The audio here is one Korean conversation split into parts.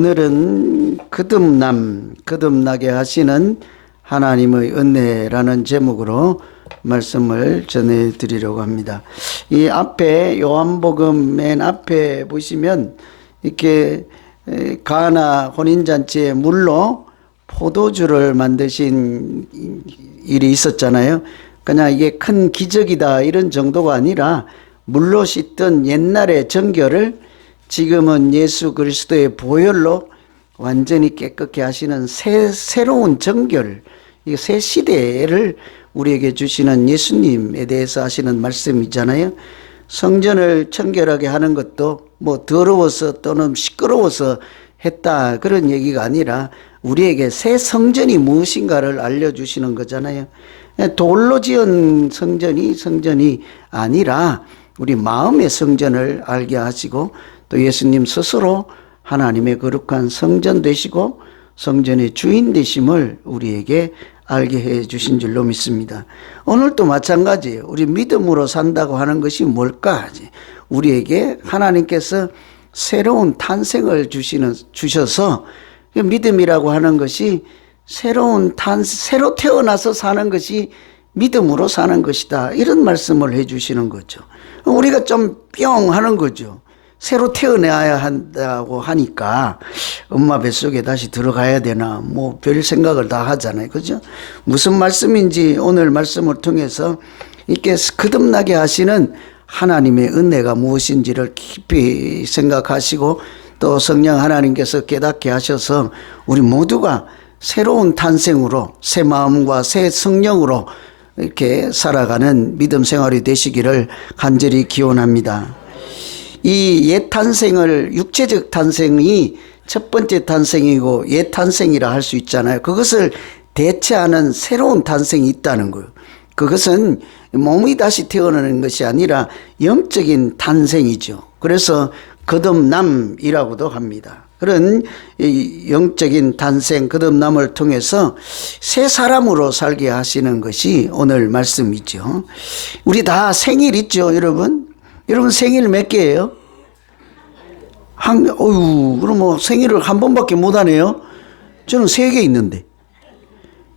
오늘은 거듭나게 하시는 하나님의 은혜라는 제목으로 말씀을 전해드리려고 합니다. 이 앞에 요한복음 맨 앞에 보시면 이렇게 가나 혼인잔치에 물로 포도주를 만드신 일이 있었잖아요. 그냥 이게 큰 기적이다 이런 정도가 아니라 물로 씻던 옛날의 정결을 지금은 예수 그리스도의 보혈로 완전히 깨끗게 하시는 새로운 정결, 새 시대를 우리에게 주시는 예수님에 대해서 하시는 말씀이잖아요. 성전을 청결하게 하는 것도 뭐 더러워서 또는 시끄러워서 했다 그런 얘기가 아니라 우리에게 새 성전이 무엇인가를 알려주시는 거잖아요. 돌로 지은 성전이 아니라 우리 마음의 성전을 알게 하시고 또 예수님 스스로 하나님의 거룩한 성전 되시고 성전의 주인 되심을 우리에게 알게 해 주신 줄로 믿습니다. 오늘도 마찬가지예요. 우리 믿음으로 산다고 하는 것이 뭘까? 우리에게 하나님께서 새로운 탄생을 주셔서 믿음이라고 하는 것이 새로 태어나서 사는 것이 믿음으로 사는 것이다. 이런 말씀을 해 주시는 거죠. 우리가 좀 뿅 하는 거죠. 새로 태어나야 한다고 하니까 엄마 뱃속에 다시 들어가야 되나 뭐 별 생각을 다 하잖아요. 그죠? 무슨 말씀인지 오늘 말씀을 통해서 이렇게 거듭나게 하시는 하나님의 은혜가 무엇인지를 깊이 생각하시고 또 성령 하나님께서 깨닫게 하셔서 우리 모두가 새로운 탄생으로 새 마음과 새 성령으로 이렇게 살아가는 믿음 생활이 되시기를 간절히 기원합니다. 이 옛 탄생을 육체적 탄생이 첫 번째 탄생이고 옛 탄생이라 할 수 있잖아요. 그것을 대체하는 새로운 탄생이 있다는 거예요. 그것은 몸이 다시 태어나는 것이 아니라 영적인 탄생이죠. 그래서 거듭남이라고도 합니다. 그런 영적인 탄생, 거듭남을 통해서 새 사람으로 살게 하시는 것이 오늘 말씀이죠. 우리 다 생일 있죠, 여러분? 여러분 생일 몇 개예요? 그럼 뭐 생일을 한 번밖에 못 하네요? 저는 3개 있는데.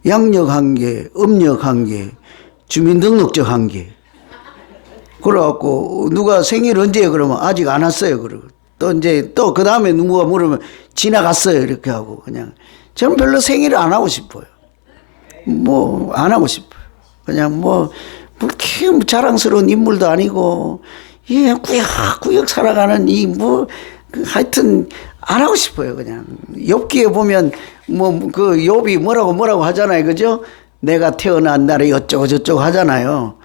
양력 1개, 음력 1개, 주민등록증 1개. 그래갖고 누가 생일 언제예요? 그러면 아직 안 왔어요. 그러고 또 그 다음에 누가 물으면 지나갔어요. 이렇게 하고 그냥 저는 별로 생일을 안 하고 싶어요. 뭐 안 하고 싶어요. 그냥 뭐 그렇게 자랑스러운 인물도 아니고 예 꾸역꾸역 살아가는 하여튼 안 하고 싶어요. 그냥 욥기에 보면 뭐 그 욥이 뭐라고 하잖아요. 그죠? 내가 태어난 날에 어쩌고 저쩌고 하잖아요.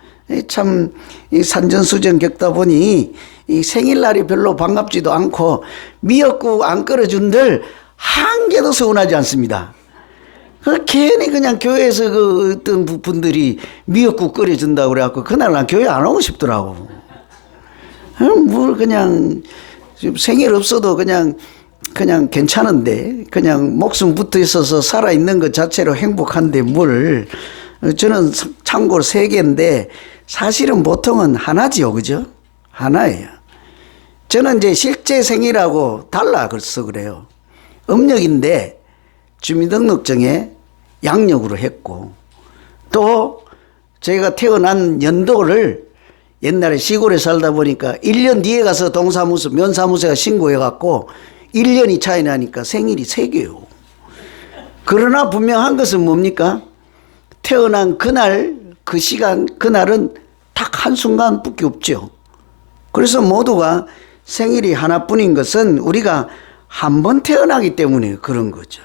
참 이 산전수전 겪다 보니 이 생일날이 별로 반갑지도 않고 미역국 안 끓여준들 한 개도 서운하지 않습니다. 괜히 그냥 교회에서 그 어떤 분들이 미역국 끓여준다고 그래갖고 그날 난 교회 안 오고 싶더라고. 뭘 그냥 생일 없어도 그냥 괜찮은데 그냥 목숨 붙어 있어서 살아있는 것 자체로 행복한데 뭘. 저는 참고로 3개인데 사실은 보통은 하나지요. 그죠? 하나예요. 저는 이제 실제 생일하고 달라 그래서 그래요. 음력인데 주민등록증에 양력으로 했고 또 제가 태어난 연도를 옛날에 시골에 살다 보니까 1년 뒤에 가서 동사무소 면사무소가 신고해갖고 1년이 차이 나니까 생일이 3개요. 그러나 분명한 것은 뭡니까? 태어난 그날 그 시간 그날은 딱 한순간밖에 없죠. 그래서 모두가 생일이 하나뿐인 것은 우리가 한 번 태어나기 때문에 그런 거죠.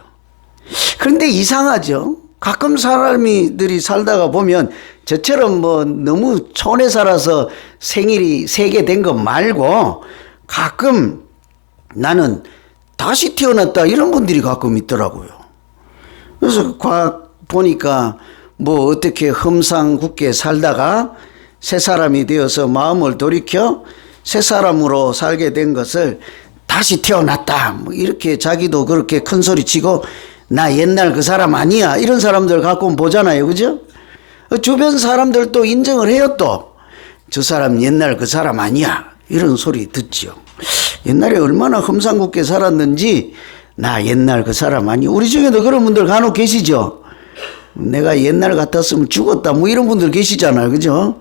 그런데 이상하죠. 가끔 사람들이 살다가 보면 저처럼 뭐 너무 촌에 살아서 생일이 3개 된 것 말고 가끔 나는 다시 태어났다 이런 분들이 가끔 있더라고요. 그래서 보니까 뭐 어떻게 험상궂게 살다가 새 사람이 되어서 마음을 돌이켜 새 사람으로 살게 된 것을 다시 태어났다 뭐 이렇게 자기도 그렇게 큰 소리 치고 나 옛날 그 사람 아니야 이런 사람들 가끔 보잖아요. 그죠? 주변 사람들도 인정을 해요. 또 저 사람 옛날 그 사람 아니야 이런 소리 듣죠. 옛날에 얼마나 험상궂게 살았는지 나 옛날 그 사람 아니? 우리 중에도 그런 분들 간혹 계시죠? 내가 옛날 같았으면 죽었다 뭐 이런 분들 계시잖아요. 그죠?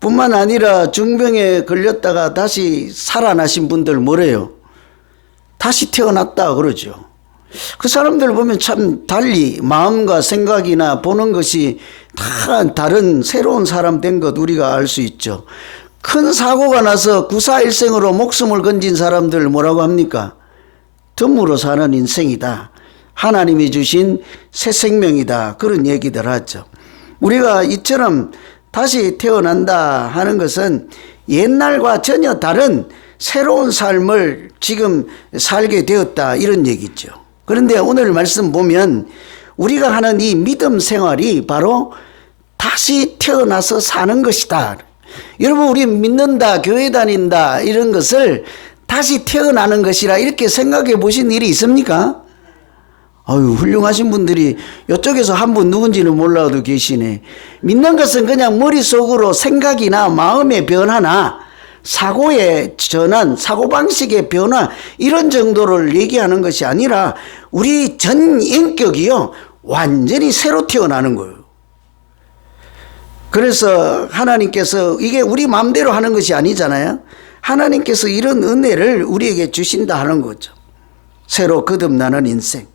뿐만 아니라 중병에 걸렸다가 다시 살아나신 분들 뭐래요? 다시 태어났다 그러죠. 그 사람들 보면 참 달리 마음과 생각이나 보는 것이 다 다른 새로운 사람 된 것 우리가 알 수 있죠. 큰 사고가 나서 구사일생으로 목숨을 건진 사람들 뭐라고 합니까? 덤으로 사는 인생이다. 하나님이 주신 새 생명이다. 그런 얘기들 하죠. 우리가 이처럼 다시 태어난다 하는 것은 옛날과 전혀 다른 새로운 삶을 지금 살게 되었다 이런 얘기죠. 그런데 오늘 말씀 보면 우리가 하는 이 믿음 생활이 바로 다시 태어나서 사는 것이다. 여러분 우리 믿는다 교회 다닌다 이런 것을 다시 태어나는 것이라 이렇게 생각해 보신 일이 있습니까? 아유 훌륭하신 분들이 이쪽에서 한 분 누군지는 몰라도 계시네. 믿는 것은 그냥 머릿속으로 생각이나 마음의 변화나 사고의 전환, 사고방식의 변화 이런 정도를 얘기하는 것이 아니라 우리 전 인격이요 완전히 새로 태어나는 거예요. 그래서 하나님께서 이게 우리 마음대로 하는 것이 아니잖아요. 하나님께서 이런 은혜를 우리에게 주신다 하는 거죠. 새로 거듭나는 인생.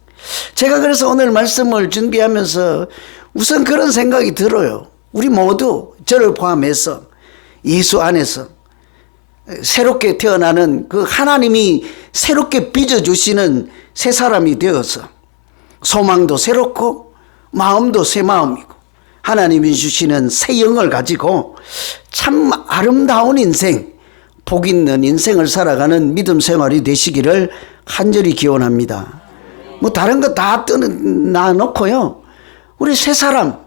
제가 그래서 오늘 말씀을 준비하면서 우선 그런 생각이 들어요. 우리 모두 저를 포함해서 예수 안에서 새롭게 태어나는 그 하나님이 새롭게 빚어주시는 새 사람이 되어서 소망도 새롭고 마음도 새 마음이고 하나님이 주시는 새 영을 가지고 참 아름다운 인생, 복 있는 인생을 살아가는 믿음 생활이 되시기를 간절히 기원합니다. 뭐 다른 거 다 놔놓고요. 우리 새 사람,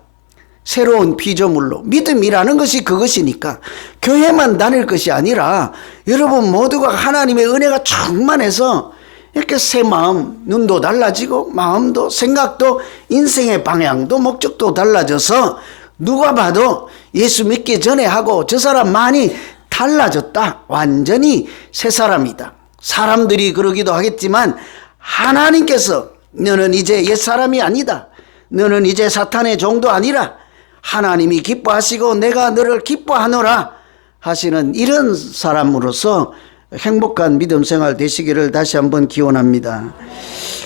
새로운 피조물로 믿음이라는 것이 그것이니까 교회만 다닐 것이 아니라 여러분 모두가 하나님의 은혜가 충만해서 이렇게 새 마음, 눈도 달라지고 마음도 생각도 인생의 방향도 목적도 달라져서 누가 봐도 예수 믿기 전에 하고 저 사람 많이 달라졌다. 완전히 새 사람이다. 사람들이 그러기도 하겠지만 하나님께서 너는 이제 옛사람이 아니다. 너는 이제 사탄의 종도 아니라 하나님이 기뻐하시고 내가 너를 기뻐하노라 하시는 이런 사람으로서 행복한 믿음 생활 되시기를 다시 한번 기원합니다.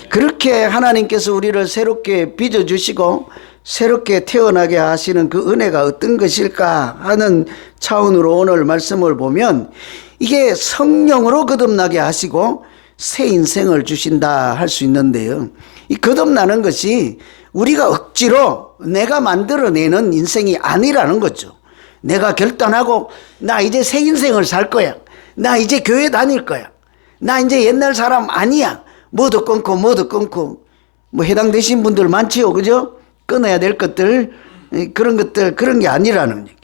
그렇게 하나님께서 우리를 새롭게 빚어주시고 새롭게 태어나게 하시는 그 은혜가 어떤 것일까 하는 차원으로 오늘 말씀을 보면 이게 성령으로 거듭나게 하시고 새 인생을 주신다 할 수 있는데요. 이 거듭나는 것이 우리가 억지로 내가 만들어내는 인생이 아니라는 거죠. 내가 결단하고 나 이제 새 인생을 살 거야. 나 이제 교회 다닐 거야. 나 이제 옛날 사람 아니야. 뭐도 끊고 뭐 해당되신 분들 많지요. 그죠? 끊어야 될 것들 그런 게 아니라는 얘기.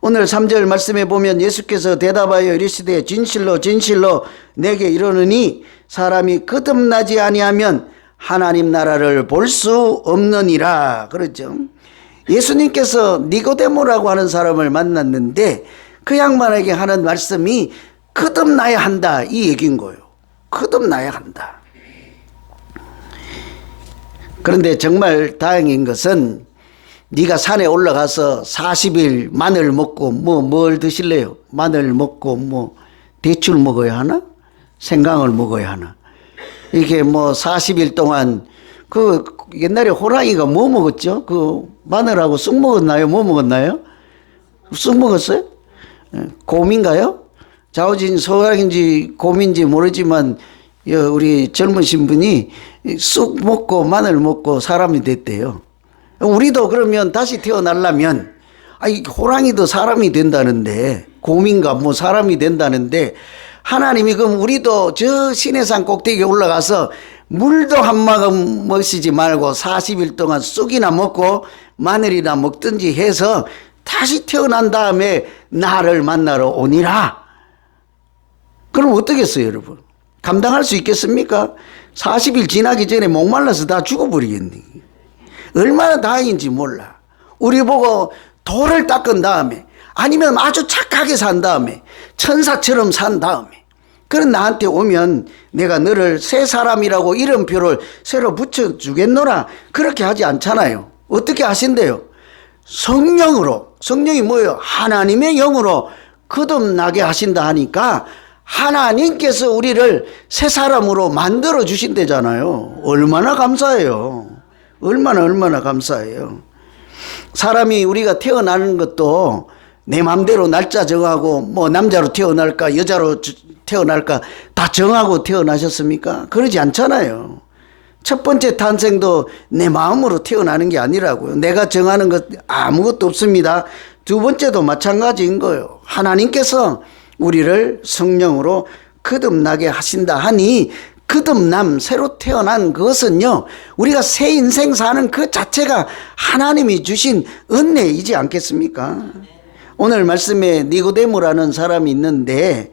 오늘 3절 말씀에 보면 예수께서 대답하여 이르시되 진실로 진실로 내게 이르노니 사람이 거듭나지 아니하면 하나님 나라를 볼 수 없느니라 그러죠. 예수님께서 니고데모라고 하는 사람을 만났는데 그 양반에게 하는 말씀이 거듭나야 한다 이 얘기인 거예요. 거듭나야 한다. 그런데 정말 다행인 것은 네가 산에 올라가서 40일 마늘 먹고 뭘 드실래요? 마늘 먹고 대추를 먹어야 하나? 생강을 먹어야 하나? 이게 40일 동안 그 옛날에 호랑이가 뭐 먹었죠? 그 마늘하고 쑥 먹었나요? 뭐 먹었나요? 쑥 먹었어요? 곰인가요? 자오진 소랑인지 곰인지 모르지만 우리 젊으신 분이 쑥 먹고 마늘 먹고 사람이 됐대요. 우리도 그러면 다시 태어나려면 호랑이도 사람이 된다는데 곰인가 사람이 된다는데 하나님이 그럼 우리도 저 시내산 꼭대기에 올라가서 물도 한 모금 마시지 말고 40일 동안 쑥이나 먹고 마늘이나 먹든지 해서 다시 태어난 다음에 나를 만나러 오니라. 그럼 어떻겠어요 여러분? 감당할 수 있겠습니까? 40일 지나기 전에 목말라서 다 죽어버리겠네. 얼마나 다행인지 몰라. 우리 보고 돌을 닦은 다음에 아니면 아주 착하게 산 다음에 천사처럼 산 다음에 그런 나한테 오면 내가 너를 새 사람이라고 이름표를 새로 붙여주겠노라. 그렇게 하지 않잖아요. 어떻게 하신대요? 성령으로. 성령이 뭐예요? 하나님의 영으로 거듭나게 하신다 하니까 하나님께서 우리를 새 사람으로 만들어 주신대잖아요. 얼마나 감사해요. 얼마나 감사해요. 사람이 우리가 태어나는 것도 내 맘대로 날짜 정하고 뭐 남자로 태어날까 여자로 태어날까 다 정하고 태어나셨습니까? 그러지 않잖아요. 첫 번째 탄생도 내 마음으로 태어나는 게 아니라고요. 내가 정하는 것 아무것도 없습니다. 두 번째도 마찬가지인 거예요. 하나님께서 우리를 성령으로 거듭나게 하신다 하니 거듭남, 새로 태어난 그것은요, 우리가 새 인생 사는 그 자체가 하나님이 주신 은혜이지 않겠습니까? 오늘 말씀에 니고데모라는 사람이 있는데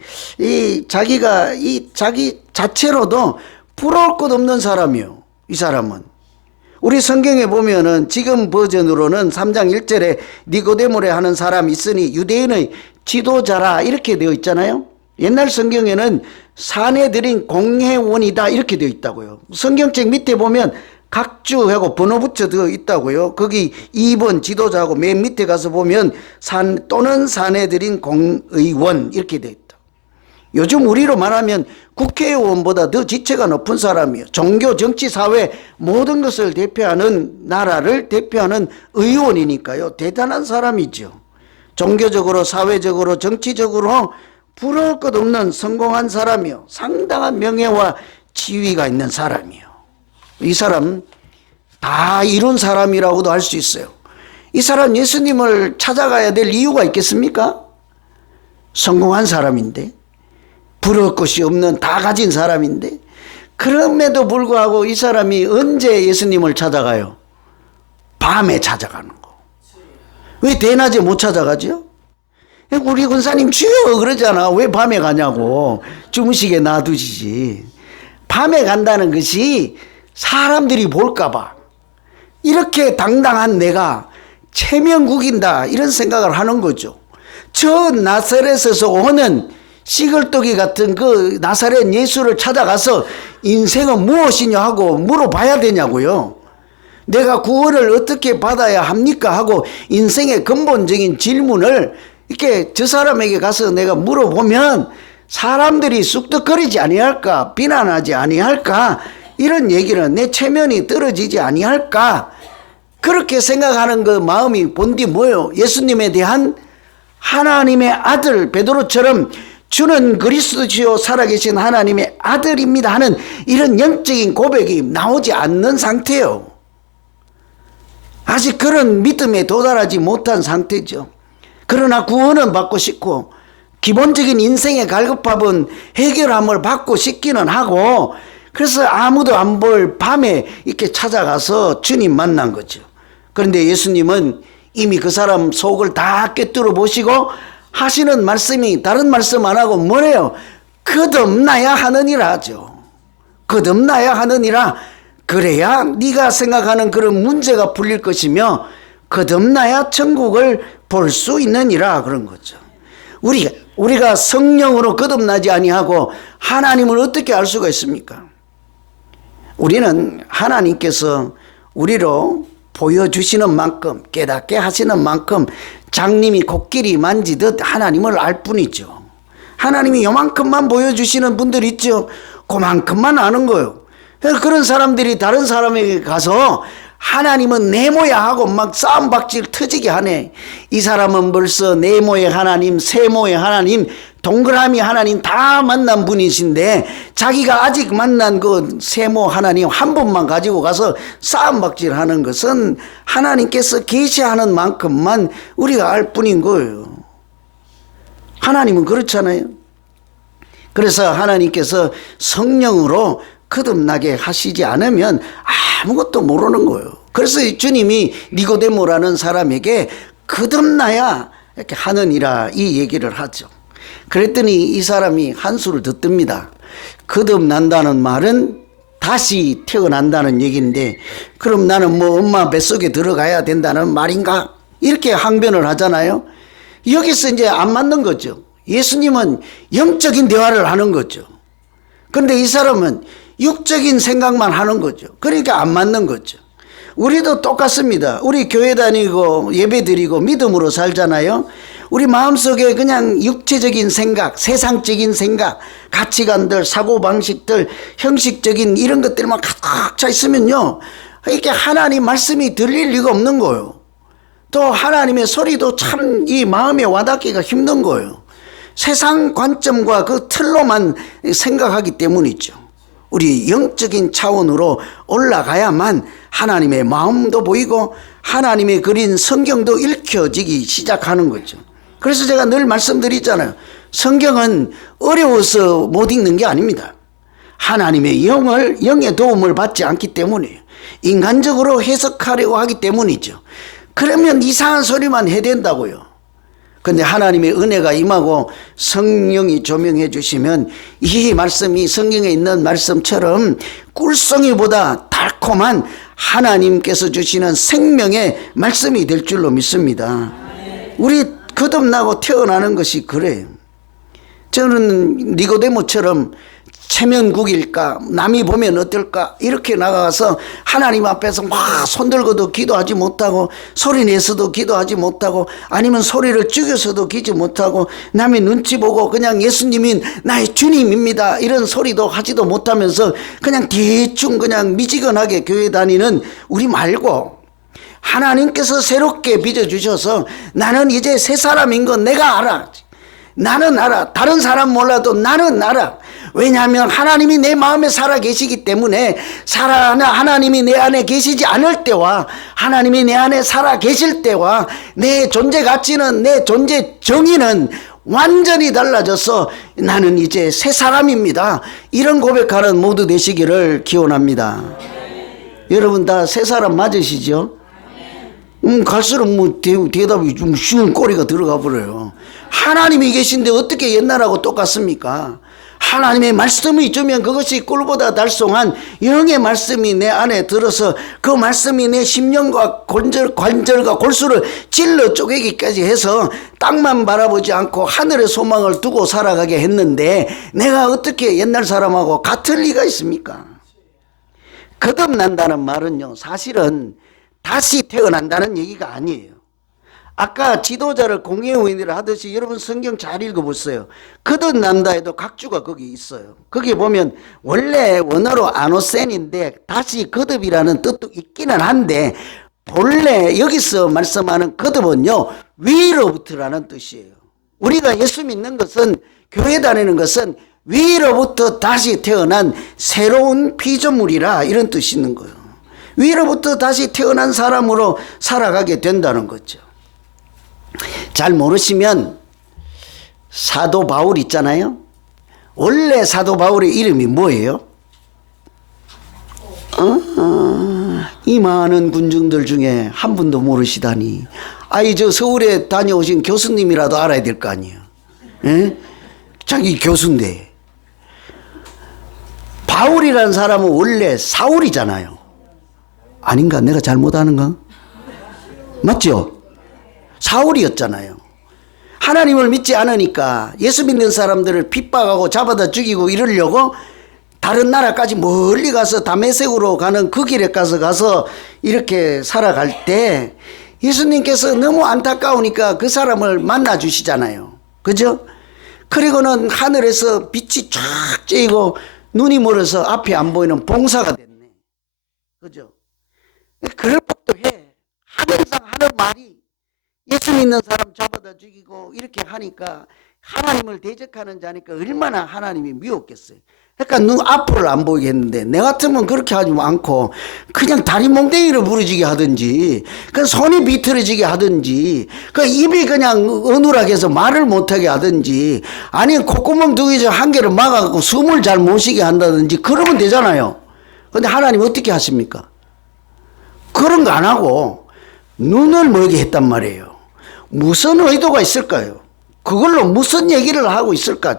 자기가 자기 자체로도 부러울 것 없는 사람이요. 이 사람은 우리 성경에 보면은 지금 버전으로는 3장 1절에 니고데모라 하는 사람이 있으니 유대인의 지도자라 이렇게 되어 있잖아요. 옛날 성경에는 사내들인 공회원이다 이렇게 되어 있다고요. 성경책 밑에 보면 각주하고 번호 붙여 되어 있다고요. 거기 2번 지도자하고 맨 밑에 가서 보면 또는 사내들인 공의원 이렇게 되어 있다. 요즘 우리로 말하면 국회의원보다 더 지체가 높은 사람이에요. 종교, 정치, 사회 모든 것을 대표하는 나라를 대표하는 의원이니까요. 대단한 사람이죠. 종교적으로, 사회적으로, 정치적으로 부러울 것 없는 성공한 사람이요. 상당한 명예와 지위가 있는 사람이요. 이 사람 다 이룬 사람이라고도 할 수 있어요. 이 사람 예수님을 찾아가야 될 이유가 있겠습니까? 성공한 사람인데, 부러울 것이 없는 다 가진 사람인데, 그럼에도 불구하고 이 사람이 언제 예수님을 찾아가요? 밤에 찾아가는 거. 왜 대낮에 못 찾아가죠? 우리 권사님 주여 그러잖아. 왜 밤에 가냐고. 주무시게 놔두시지. 밤에 간다는 것이 사람들이 볼까봐 이렇게 당당한 내가 체면국인다 이런 생각을 하는 거죠. 저 나사렛에서 오는 시글떡이 같은 그 나사렛 예수를 찾아가서 인생은 무엇이냐 하고 물어봐야 되냐고요. 내가 구원을 어떻게 받아야 합니까 하고 인생의 근본적인 질문을 이렇게 저 사람에게 가서 내가 물어보면 사람들이 쑥덕거리지 아니할까, 비난하지 아니할까, 이런 얘기는 내 체면이 떨어지지 아니할까, 그렇게 생각하는 그 마음이 본디 뭐예요? 예수님에 대한 하나님의 아들 베드로처럼 주는 그리스도시요 살아계신 하나님의 아들입니다 하는 이런 영적인 고백이 나오지 않는 상태예요. 아직 그런 믿음에 도달하지 못한 상태죠. 그러나 구원은 받고 싶고 기본적인 인생의 갈급함은 해결함을 받고 싶기는 하고, 그래서 아무도 안 볼 밤에 이렇게 찾아가서 주님 만난 거죠. 그런데 예수님은 이미 그 사람 속을 다 꿰뚫어 보시고 하시는 말씀이 다른 말씀 안 하고 뭐래요? 거듭나야 하느니라 하죠. 거듭나야 하느니라. 그래야 네가 생각하는 그런 문제가 풀릴 것이며 거듭나야 천국을 볼 수 있느니라 그런 거죠. 우리가 성령으로 거듭나지 아니하고 하나님을 어떻게 알 수가 있습니까? 우리는 하나님께서 우리로 보여주시는 만큼, 깨닫게 하시는 만큼 장님이 코끼리 만지듯 하나님을 알 뿐이죠. 하나님이 요만큼만 보여주시는 분들 있죠. 그만큼만 아는 거예요. 그런 사람들이 다른 사람에게 가서 하나님은 네모야 하고 막 싸움박질 터지게 하네. 이 사람은 벌써 네모의 하나님, 세모의 하나님, 동그라미 하나님 다 만난 분이신데 자기가 아직 만난 그 세모 하나님 한 분만 가지고 가서 싸움박질 하는 것은 하나님께서 계시하는 만큼만 우리가 알 뿐인 거예요. 하나님은 그렇잖아요. 그래서 하나님께서 성령으로 거듭나게 하시지 않으면 아무것도 모르는 거예요. 그래서 주님이 니고데모라는 사람에게 거듭나야 이렇게 하느니라 이 얘기를 하죠. 그랬더니 이 사람이 한수를 더 뜹니다. 거듭난다는 말은 다시 태어난다는 얘기인데 그럼 나는 뭐 엄마 뱃속에 들어가야 된다는 말인가? 이렇게 항변을 하잖아요. 여기서 이제 안 맞는 거죠. 예수님은 영적인 대화를 하는 거죠. 그런데 이 사람은 육적인 생각만 하는 거죠. 그러니까 안 맞는 거죠. 우리도 똑같습니다. 우리 교회 다니고 예배 드리고 믿음으로 살잖아요. 우리 마음속에 그냥 육체적인 생각, 세상적인 생각, 가치관들, 사고방식들, 형식적인 이런 것들만 가득 차 있으면요, 이렇게 하나님 말씀이 들릴 리가 없는 거예요. 또 하나님의 소리도 참 이 마음에 와닿기가 힘든 거예요. 세상 관점과 그 틀로만 생각하기 때문이죠. 우리 영적인 차원으로 올라가야만 하나님의 마음도 보이고 하나님의 그린 성경도 읽혀지기 시작하는 거죠. 그래서 제가 늘 말씀드리잖아요. 성경은 어려워서 못 읽는 게 아닙니다. 하나님의 영의 도움을 받지 않기 때문이에요. 인간적으로 해석하려고 하기 때문이죠. 그러면 이상한 소리만 해댄다고요. 근데 하나님의 은혜가 임하고 성령이 조명해 주시면 이 말씀이 성경에 있는 말씀처럼 꿀송이보다 달콤한 하나님께서 주시는 생명의 말씀이 될 줄로 믿습니다. 우리 거듭나고 태어나는 것이 그래요. 저는 니고데모처럼 체면국일까, 남이 보면 어떨까, 이렇게 나가서 하나님 앞에서 막 손들고도 기도하지 못하고, 소리 내서도 기도하지 못하고, 아니면 소리를 죽여서도 기지 못하고, 남의 눈치 보고 그냥 예수님이 나의 주님입니다 이런 소리도 하지도 못하면서 그냥 대충 그냥 미지근하게 교회 다니는 우리 말고, 하나님께서 새롭게 빚어주셔서 나는 이제 새 사람인 건 내가 알아. 나는 알아. 다른 사람 몰라도 나는 알아. 왜냐하면 하나님이 내 마음에 살아 계시기 때문에 하나님이 내 안에 계시지 않을 때와 하나님이 내 안에 살아 계실 때와 내 존재 가치는, 내 존재 정의는 완전히 달라져서 나는 이제 새 사람입니다. 이런 고백하는 모두 되시기를 기원합니다. 여러분 다 새 사람 맞으시죠? 갈수록 대답이 좀 쉬운 꼬리가 들어가 버려요. 하나님이 계신데 어떻게 옛날하고 똑같습니까? 하나님의 말씀이 있으면 그것이 꿀보다 달송한 영의 말씀이 내 안에 들어서 그 말씀이 내 심령과 관절과 골수를 찔러 쪼개기까지 해서 땅만 바라보지 않고 하늘의 소망을 두고 살아가게 했는데 내가 어떻게 옛날 사람하고 같을 리가 있습니까? 거듭난다는 말은요, 사실은 다시 태어난다는 얘기가 아니에요. 아까 지도자를 공예의원을 하듯이 여러분 성경 잘 읽어보세요. 거듭난다 해도 각주가 거기 있어요. 거기 보면 원래 원어로 아노센인데 다시 거듭이라는 뜻도 있기는 한데 본래 여기서 말씀하는 거듭은요, 위로부터라는 뜻이에요. 우리가 예수 믿는 것은, 교회 다니는 것은 위로부터 다시 태어난 새로운 피조물이라 이런 뜻이 있는 거예요. 위로부터 다시 태어난 사람으로 살아가게 된다는 거죠. 잘 모르시면 사도 바울 있잖아요. 원래 사도 바울의 이름이 뭐예요? 이 많은 군중들 중에 한 분도 모르시다니. 저 서울에 다녀오신 교수님이라도 알아야 될 거 아니에요. 에? 자기 교수인데. 바울이라는 사람은 원래 사울이잖아요. 아닌가? 내가 잘못하는가? 맞죠? 사울이었잖아요. 하나님을 믿지 않으니까 예수 믿는 사람들을 핍박하고 잡아다 죽이고 이러려고 다른 나라까지 멀리 가서 다메섹으로 가는 그 길에 가서 이렇게 살아갈 때 예수님께서 너무 안타까우니까 그 사람을 만나 주시잖아요. 그죠? 그리고는 하늘에서 빛이 쫙 쬐이고 눈이 멀어서 앞이 안 보이는 봉사가 됐네. 그죠? 그럴 법도 해. 항상 하는 말이 예수 믿는 사람 잡아다 죽이고 이렇게 하니까 하나님을 대적하는 자니까 얼마나 하나님이 미웠겠어요. 그러니까 눈 앞을 안 보이게 했는데 내 같으면 그렇게 하지 않고 그냥 다리 몽댕이를 부러지게 하든지 그 손이 비틀어지게 하든지 그 입이 그냥 어눌하게 해서 말을 못하게 하든지 아니면 콧구멍 두 개 한 개를 막아갖고 숨을 잘 못 쉬게 한다든지 그러면 되잖아요. 근데 하나님 어떻게 하십니까? 그런 거 안 하고 눈을 멀게 했단 말이에요. 무슨 의도가 있을까요? 그걸로 무슨 얘기를 하고 있을까?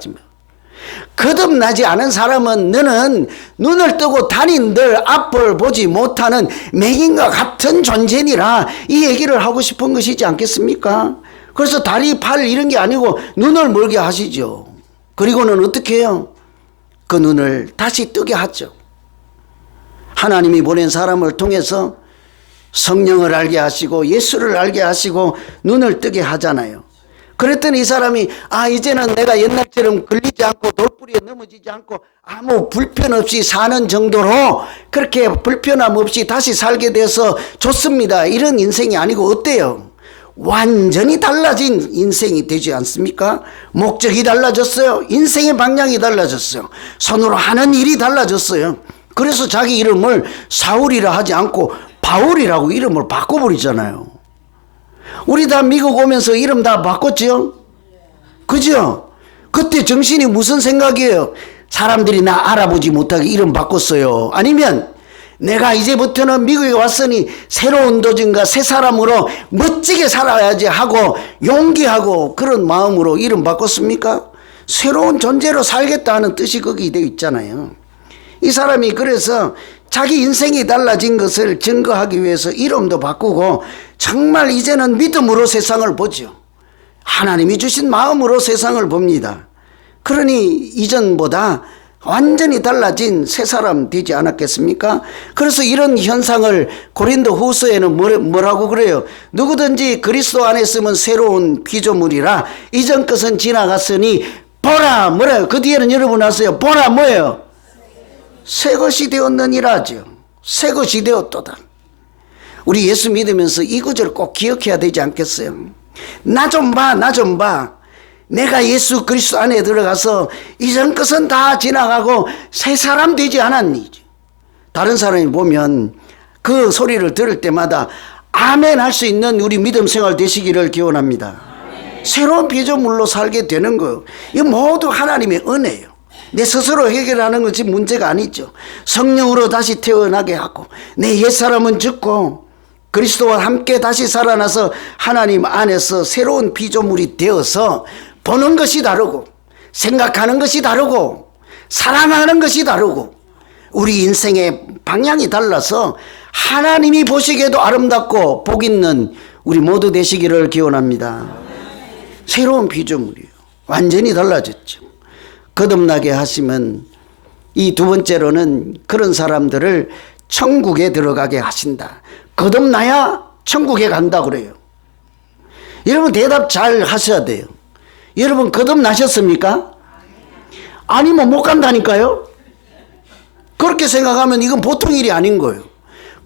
거듭나지 않은 사람은 너는 눈을 뜨고 다닌들 앞을 보지 못하는 맹인과 같은 존재니라 이 얘기를 하고 싶은 것이지 않겠습니까? 그래서 다리, 팔 이런 게 아니고 눈을 멀게 하시죠. 그리고는 어떻게 해요? 그 눈을 다시 뜨게 하죠. 하나님이 보낸 사람을 통해서 성령을 알게 하시고 예수를 알게 하시고 눈을 뜨게 하잖아요. 그랬더니 이 사람이 이제는 내가 옛날처럼 걸리지 않고 돌부리에 넘어지지 않고 아무 불편 없이 사는 정도로 그렇게 불편함 없이 다시 살게 돼서 좋습니다. 이런 인생이 아니고 어때요? 완전히 달라진 인생이 되지 않습니까? 목적이 달라졌어요. 인생의 방향이 달라졌어요. 손으로 하는 일이 달라졌어요. 그래서 자기 이름을 사울이라 하지 않고 바울이라고 이름을 바꿔버리잖아요. 우리 다 미국 오면서 이름 다 바꿨죠? 그죠? 그때 정신이 무슨 생각이에요? 사람들이 나 알아보지 못하게 이름 바꿨어요. 아니면 내가 이제부터는 미국에 왔으니 새로운 도전과 새 사람으로 멋지게 살아야지 하고 용기하고 그런 마음으로 이름 바꿨습니까? 새로운 존재로 살겠다는 뜻이 거기 되어 있잖아요. 이 사람이 그래서 자기 인생이 달라진 것을 증거하기 위해서 이름도 바꾸고 정말 이제는 믿음으로 세상을 보죠. 하나님이 주신 마음으로 세상을 봅니다. 그러니 이전보다 완전히 달라진 새 사람 되지 않았겠습니까? 그래서 이런 현상을 고린도 후서에는 뭐라고 그래요? 누구든지 그리스도 안에 있으면 새로운 피조물이라 이전 것은 지나갔으니 보라 뭐래요? 그 뒤에는 여러분 아세요? 보라 뭐예요? 새 것이 되었느니라 하죠. 새 것이 되었도다. 우리 예수 믿으면서 이 구절 꼭 기억해야 되지 않겠어요? 나 좀 봐, 나 좀 봐. 내가 예수 그리스도 안에 들어가서 이전 것은 다 지나가고 새 사람 되지 않았니? 다른 사람이 보면 그 소리를 들을 때마다 아멘 할 수 있는 우리 믿음 생활 되시기를 기원합니다. 새로운 피조물로 살게 되는 거예요. 이거 모두 하나님의 은혜예요. 내 스스로 해결하는 것이 문제가 아니죠. 성령으로 다시 태어나게 하고 내 옛사람은 죽고 그리스도와 함께 다시 살아나서 하나님 안에서 새로운 피조물이 되어서 보는 것이 다르고 생각하는 것이 다르고 사랑하는 것이 다르고 우리 인생의 방향이 달라서 하나님이 보시기에도 아름답고 복 있는 우리 모두 되시기를 기원합니다. 새로운 피조물이에요. 완전히 달라졌죠. 거듭나게 하시면 이 두 번째로는 그런 사람들을 천국에 들어가게 하신다. 거듭나야 천국에 간다 그래요. 여러분 대답 잘 하셔야 돼요. 여러분 거듭나셨습니까? 아니면 못 간다니까요. 그렇게 생각하면 이건 보통 일이 아닌 거예요.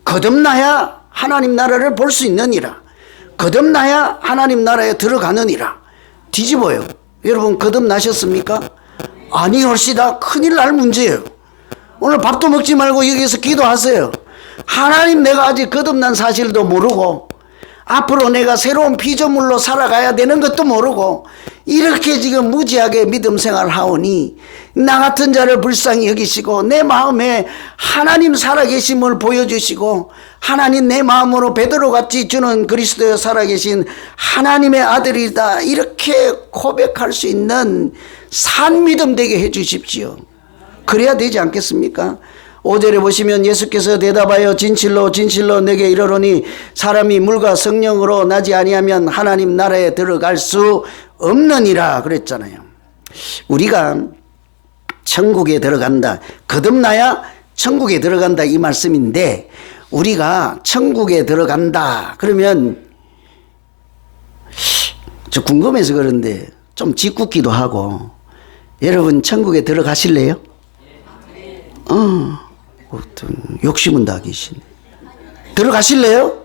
거듭나야 하나님 나라를 볼 수 있느니라. 거듭나야 하나님 나라에 들어가느니라. 뒤집어요. 여러분 거듭나셨습니까? 아니 헐시다 큰일 날 문제예요. 오늘 밥도 먹지 말고 여기서 기도하세요. 하나님 내가 아직 거듭난 사실도 모르고 앞으로 내가 새로운 피조물로 살아가야 되는 것도 모르고 이렇게 지금 무지하게 믿음 생활 하오니 나 같은 자를 불쌍히 여기시고 내 마음에 하나님 살아계심을 보여주시고 하나님 내 마음으로 베드로같이 주는 그리스도여 살아계신 하나님의 아들이다 이렇게 고백할 수 있는 산 믿음 되게 해 주십시오. 그래야 되지 않겠습니까? 5절에 보시면 예수께서 대답하여 진실로 진실로 내게 이르노니 사람이 물과 성령으로 나지 아니하면 하나님 나라에 들어갈 수 없느니라 그랬잖아요. 우리가 천국에 들어간다. 거듭나야 천국에 들어간다 이 말씀인데 우리가 천국에 들어간다 그러면 저 궁금해서 그런데 좀 짓궂기도 하고 여러분 천국에 들어가실래요? 어떤 욕심은 다 계시네. 들어가실래요?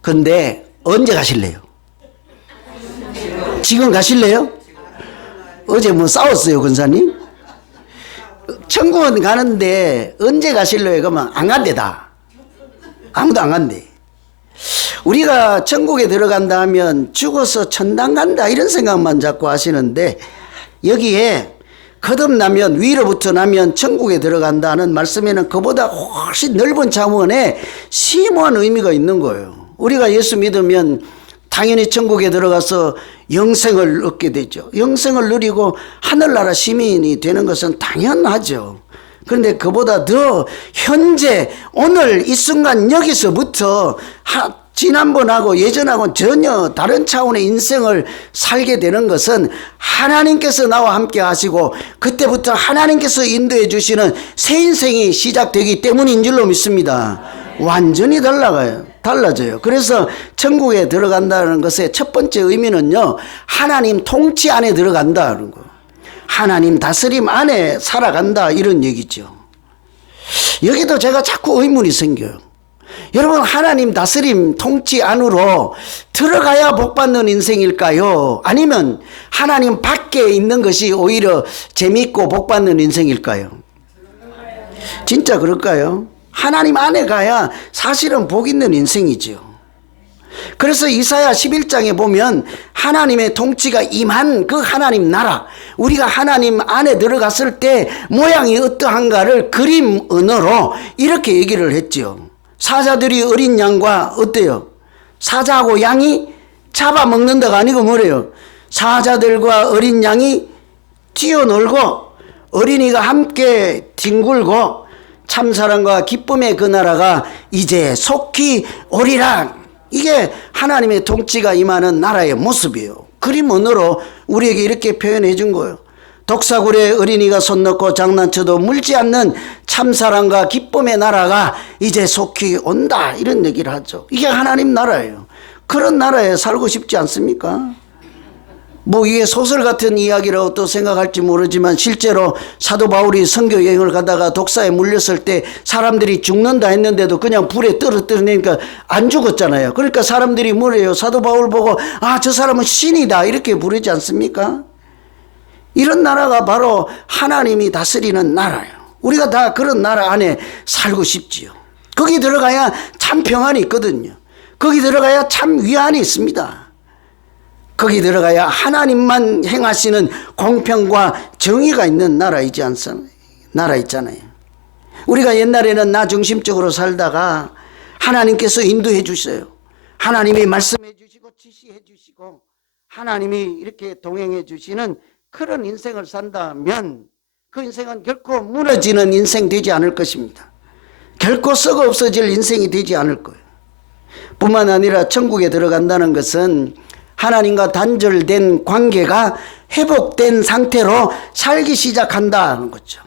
근데 언제 가실래요? 지금 가실래요? 어제 뭐 싸웠어요 권사님? 천국은 가는데 언제 가실래요? 그러면 안 간대다. 아무도 안 간대. 우리가 천국에 들어간다 하면 죽어서 천당 간다 이런 생각만 자꾸 하시는데 여기에 거듭나면 위로부터 나면 천국에 들어간다는 말씀에는 그보다 훨씬 넓은 차원에 심오한 의미가 있는 거예요. 우리가 예수 믿으면 당연히 천국에 들어가서 영생을 얻게 되죠. 영생을 누리고 하늘나라 시민이 되는 것은 당연하죠. 그런데 그보다 더 현재 오늘 이 순간 여기서부터 지난번하고 예전하고는 전혀 다른 차원의 인생을 살게 되는 것은 하나님께서 나와 함께 하시고 그때부터 하나님께서 인도해 주시는 새 인생이 시작되기 때문인 줄로 믿습니다. 완전히 달라져요. 그래서 천국에 들어간다는 것의 첫 번째 의미는요, 하나님 통치 안에 들어간다는 거, 하나님 다스림 안에 살아간다, 이런 얘기죠. 여기도 제가 자꾸 의문이 생겨요. 여러분, 하나님 다스림 통치 안으로 들어가야 복받는 인생일까요? 아니면 하나님 밖에 있는 것이 오히려 재밌고 복받는 인생일까요? 진짜 그럴까요? 하나님 안에 가야 사실은 복 있는 인생이죠. 그래서 이사야 11장에 보면 하나님의 통치가 임한 그 하나님 나라, 우리가 하나님 안에 들어갔을 때 모양이 어떠한가를 그림 언어로 이렇게 얘기를 했죠. 사자들이 어린 양과 어때요? 사자하고 양이 잡아먹는다가 아니고 뭐래요? 사자들과 어린 양이 뛰어놀고 어린이가 함께 뒹굴고 참사랑과 기쁨의 그 나라가 이제 속히 오리라. 이게 하나님의 통치가 임하는 나라의 모습이에요. 그림 언어로 우리에게 이렇게 표현해 준 거예요. 독사굴에 어린이가 손 넣고 장난쳐도 물지 않는 참사랑과 기쁨의 나라가 이제 속히 온다, 이런 얘기를 하죠. 이게 하나님 나라예요. 그런 나라에 살고 싶지 않습니까? 뭐 이게 소설 같은 이야기라고 또 생각할지 모르지만 실제로 사도 바울이 선교 여행을 가다가 독사에 물렸을 때 사람들이 죽는다 했는데도 그냥 불에 떨어뜨리니까 안 죽었잖아요. 그러니까 사람들이 뭐래요? 사도 바울 보고 아, 저 사람은 신이다, 이렇게 부르지 않습니까? 이런 나라가 바로 하나님이 다스리는 나라예요. 우리가 다 그런 나라 안에 살고 싶지요. 거기 들어가야 참 평안이 있거든요. 거기 들어가야 참 위안이 있습니다. 거기 들어가야 하나님만 행하시는 공평과 정의가 있는 나라 있잖아요. 우리가 옛날에는 나 중심적으로 살다가 하나님께서 인도해 주셔요. 하나님이 말씀해 주시고 지시해 주시고 하나님이 이렇게 동행해 주시는 그런 인생을 산다면 그 인생은 결코 무너지는 인생 되지 않을 것입니다. 결코 썩어 없어질 인생이 되지 않을 거예요. 뿐만 아니라 천국에 들어간다는 것은 하나님과 단절된 관계가 회복된 상태로 살기 시작한다는 거죠.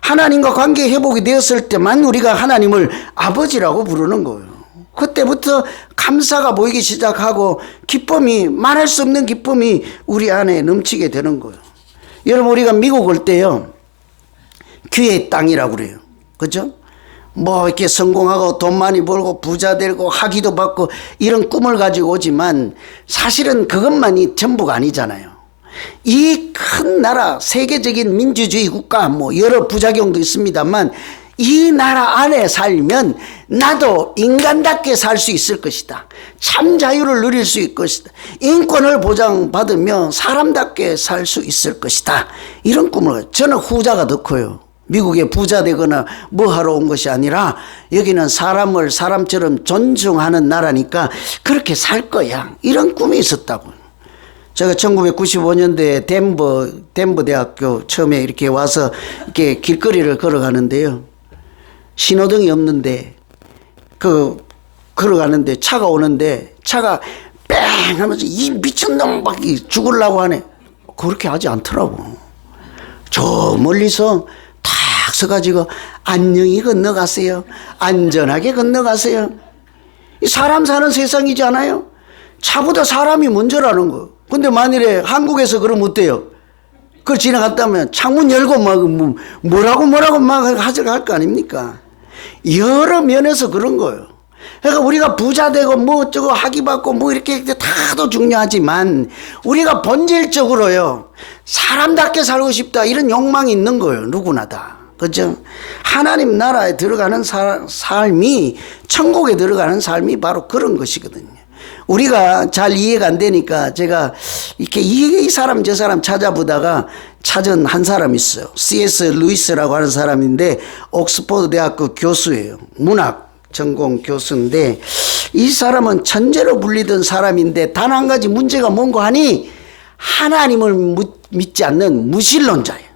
하나님과 관계 회복이 되었을 때만 우리가 하나님을 아버지라고 부르는 거예요. 그때부터 감사가 보이기 시작하고 기쁨이, 말할 수 없는 기쁨이 우리 안에 넘치게 되는 거예요. 여러분, 우리가 미국 올 때요, 기회의 땅이라고 그래요. 그죠? 뭐 이렇게 성공하고 돈 많이 벌고 부자 되고 학위도 받고 이런 꿈을 가지고 오지만 사실은 그것만이 전부가 아니잖아요. 이 큰 나라, 세계적인 민주주의 국가, 뭐 여러 부작용도 있습니다만 이 나라 안에 살면 나도 인간답게 살 수 있을 것이다. 참 자유를 누릴 수 있을 것이다. 인권을 보장받으며 사람답게 살 수 있을 것이다. 이런 꿈을, 저는 후자가 더 커요. 미국에 부자 되거나 뭐 하러 온 것이 아니라 여기는 사람을 사람처럼 존중하는 나라니까 그렇게 살 거야. 이런 꿈이 있었다고요. 제가 1995년도에 덴버 대학교 처음에 이렇게 와서 이렇게 길거리를 걸어가는데요. 신호등이 없는데 걸어가는데 차가 오는데 차가 뺑 하면서 이 미친놈 막 죽으려고 하네. 그렇게 하지 않더라고. 저 멀리서 탁 서가지고 안녕히 건너가세요. 안전하게 건너가세요. 사람 사는 세상이지 않아요? 차보다 사람이 먼저라는 거. 근데 만일에 한국에서 그러면 어때요? 그걸 지나갔다면 창문 열고 막 뭐라고 막 하져갈 거 아닙니까? 여러 면에서 그런 거예요. 그러니까 우리가 부자 되고 뭐 어쩌고 학위 받고 뭐 이렇게 다도 중요하지만 우리가 본질적으로요, 사람답게 살고 싶다, 이런 욕망이 있는 거예요. 누구나 다. 그죠? 하나님 나라에 들어가는 삶이, 천국에 들어가는 삶이 바로 그런 것이거든요. 우리가 잘 이해가 안 되니까 제가 이렇게 이 사람 저 사람 찾아보다가 찾은 한 사람 있어요. C.S. 루이스라고 하는 사람인데 옥스퍼드 대학교 교수예요. 문학 전공 교수인데 이 사람은 천재로 불리던 사람인데 단 한 가지 문제가 뭔가 하니 하나님을 믿지 않는 무신론자예요.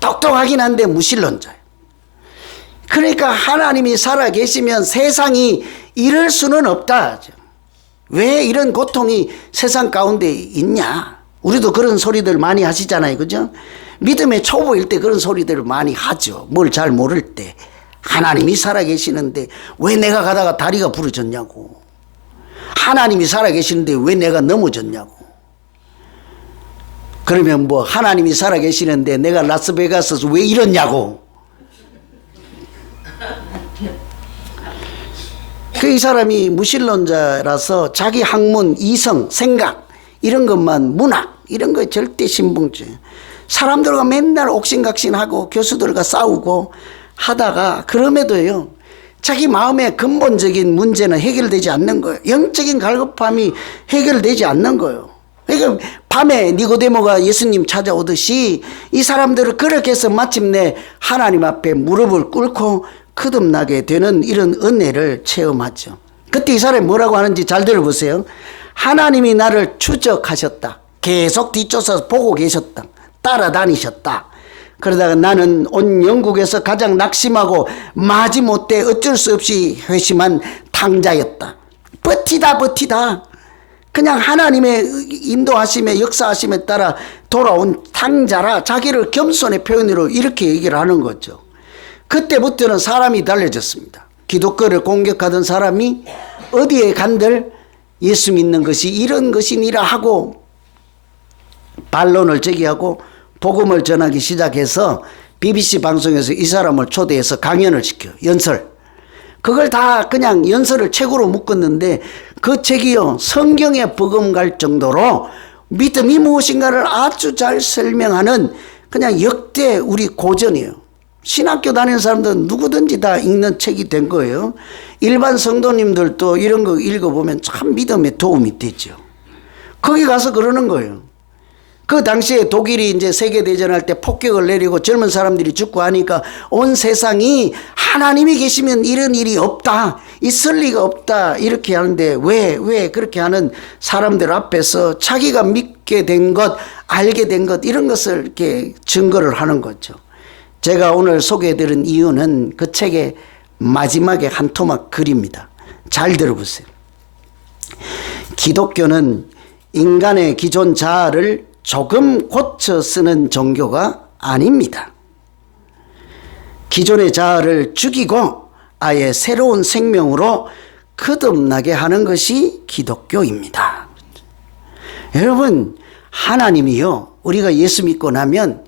똑똑하긴 한데 무신론자예요. 그러니까 하나님이 살아계시면 세상이 이럴 수는 없다. 왜 이런 고통이 세상 가운데 있냐? 우리도 그런 소리들 많이 하시잖아요. 그죠? 믿음의 초보일 때 그런 소리들을 많이 하죠. 뭘 잘 모를 때. 하나님이 살아계시는데 왜 내가 가다가 다리가 부러졌냐고. 하나님이 살아계시는데 왜 내가 넘어졌냐고. 그러면 뭐 하나님이 살아계시는데 내가 라스베가스에서 왜 이러냐고. 이 사람이 무신론자라서 자기 학문, 이성, 생각 이런 것만, 문학 이런 거 절대 신봉주의. 사람들과 맨날 옥신각신하고 교수들과 싸우고 하다가 그럼에도요 자기 마음의 근본적인 문제는 해결되지 않는 거예요. 영적인 갈급함이 해결되지 않는 거예요. 그러니까 밤에 니고데모가 예수님 찾아오듯이 이 사람들을 그렇게 해서 마침내 하나님 앞에 무릎을 꿇고 거듭나게 되는 이런 은혜를 체험하죠. 그때 이 사람이 뭐라고 하는지 잘 들어보세요. 하나님이 나를 추적하셨다. 계속 뒤쫓아서 보고 계셨다. 따라다니셨다. 그러다가 나는 온 영국에서 가장 낙심하고 마지못해 어쩔 수 없이 회심한 탕자였다. 버티다 그냥 하나님의 인도하심에 역사하심에 따라 돌아온 탕자라 자기를 겸손의 표현으로 이렇게 얘기를 하는 거죠. 그때부터는 사람이 달라졌습니다. 기독교를 공격하던 사람이 어디에 간들 예수 믿는 것이 이런 것이니라 하고 반론을 제기하고 복음을 전하기 시작해서 BBC 방송에서 이 사람을 초대해서 강연을 시켜요. 연설. 그걸 다 그냥 연설을 책으로 묶었는데 그 책이요 성경에 버금갈 정도로 믿음이 무엇인가를 아주 잘 설명하는 그냥 역대 우리 고전이에요. 신학교 다니는 사람들은 누구든지 다 읽는 책이 된 거예요. 일반 성도님들도 이런 거 읽어보면 참 믿음에 도움이 되죠. 거기 가서 그러는 거예요. 그 당시에 독일이 이제 세계대전할 때 폭격을 내리고 젊은 사람들이 죽고 하니까 온 세상이 하나님이 계시면 이런 일이 없다. 있을 리가 없다. 이렇게 하는데 왜 그렇게 하는 사람들 앞에서 자기가 믿게 된 것, 알게 된 것 이런 것을 이렇게 증거를 하는 거죠. 제가 오늘 소개해드린 이유는 그 책의 마지막에 한 토막 글입니다. 잘 들어보세요. 기독교는 인간의 기존 자아를 조금 고쳐 쓰는 종교가 아닙니다. 기존의 자아를 죽이고 아예 새로운 생명으로 거듭나게 하는 것이 기독교입니다. 여러분, 하나님이요, 우리가 예수 믿고 나면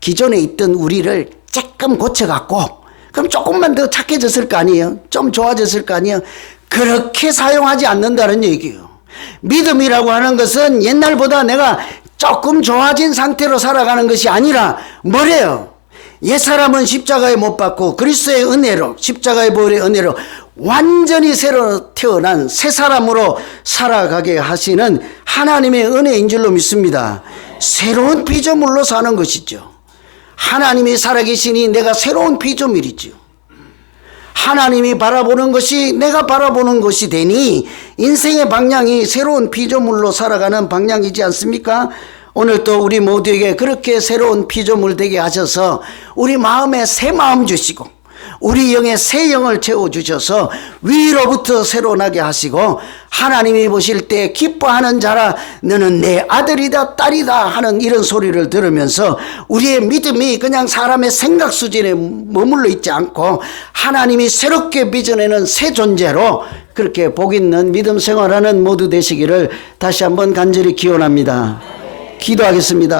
기존에 있던 우리를 조금 고쳐갖고 그럼 조금만 더 착해졌을 거 아니에요? 좀 좋아졌을 거 아니에요? 그렇게 사용하지 않는다는 얘기예요. 믿음이라고 하는 것은 옛날보다 내가 조금 좋아진 상태로 살아가는 것이 아니라 뭐래요? 옛사람은 십자가에 못 박고 그리스도의 은혜로 십자가의 보혈의 은혜로 완전히 새로 태어난 새 사람으로 살아가게 하시는 하나님의 은혜인 줄로 믿습니다. 새로운 피조물로 사는 것이죠. 하나님이 살아계시니 내가 새로운 피조물이죠. 하나님이 바라보는 것이 내가 바라보는 것이 되니 인생의 방향이 새로운 피조물로 살아가는 방향이지 않습니까? 오늘 또 우리 모두에게 그렇게 새로운 피조물 되게 하셔서 우리 마음에 새 마음 주시고 우리 영에 새 영을 채워주셔서 위로부터 새로나게 하시고 하나님이 보실 때 기뻐하는 자라 너는 내 아들이다 딸이다 하는 이런 소리를 들으면서 우리의 믿음이 그냥 사람의 생각 수준에 머물러 있지 않고 하나님이 새롭게 빚어내는 새 존재로 그렇게 복 있는 믿음 생활하는 모두 되시기를 다시 한번 간절히 기원합니다. 기도하겠습니다.